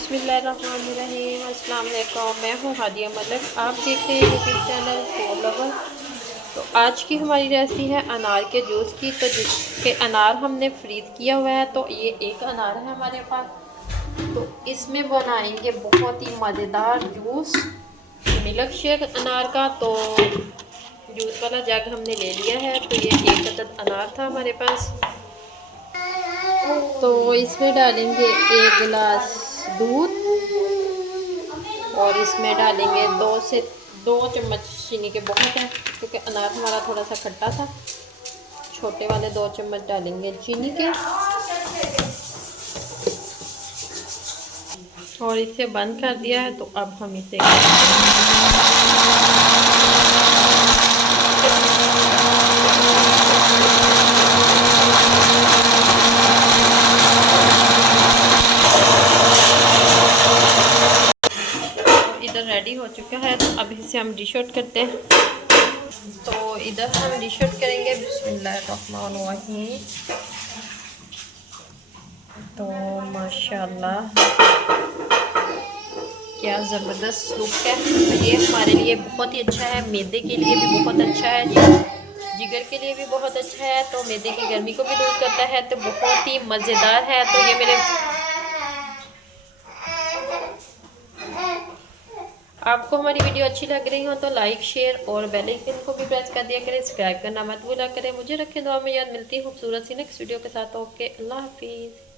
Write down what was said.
बिस्मिल्लाहिर्रहमानिर्रहीम। अस्सलाम वालेकुम। मैं हूँ हादिया मलिक, आप देखते हैं यूट्यूब चैनल फूड लवर। तो आज की हमारी रेसिपी है अनार के जूस की। तो जिसके अनार हमने फ्रीज किया हुआ है, तो ये एक अनार है हमारे पास। तो इसमें बनाएंगे बहुत ही मज़ेदार जूस, मिल्क शेक अनार का। तो जूस वाला जग हमने ले लिया है। तो ये एक अदद अनार था हमारे पास। तो इसमें डालेंगे एक गिलास दूध और इसमें डालेंगे 2 चम्मच चीनी के, बहुत है क्योंकि अनार हमारा थोड़ा सा खट्टा था। छोटे वाले 2 चम्मच डालेंगे चीनी के और इसे बंद कर दिया है। तो अब हम इसे इधर रेडी हो चुका है। तो अब इसे हम डिश आउट करते हैं। तो इधर हम डिश आउट करेंगे। बिस्मिल्लाहिर्रहमानिर्रहीम। तो माशाल्लाह क्या ज़बरदस्त लुक है। तो ये हमारे लिए बहुत ही अच्छा है, मैदे के लिए भी बहुत अच्छा है, जिगर के लिए भी बहुत अच्छा है। तो मैदे की गर्मी को भी दूर करता है। तो बहुत ही मज़ेदार है। तो ये मेरे आपको हमारी वीडियो अच्छी लग रही हो तो लाइक शेयर और बेल आइकन को भी प्रेस कर दिया करें। सब्सक्राइब करना मत भूला करें। मुझे रखें दुआ में याद। मिलती है खूबसूरत सी नेक्स्ट वीडियो के साथ। ओके, अल्लाह हाफिज़।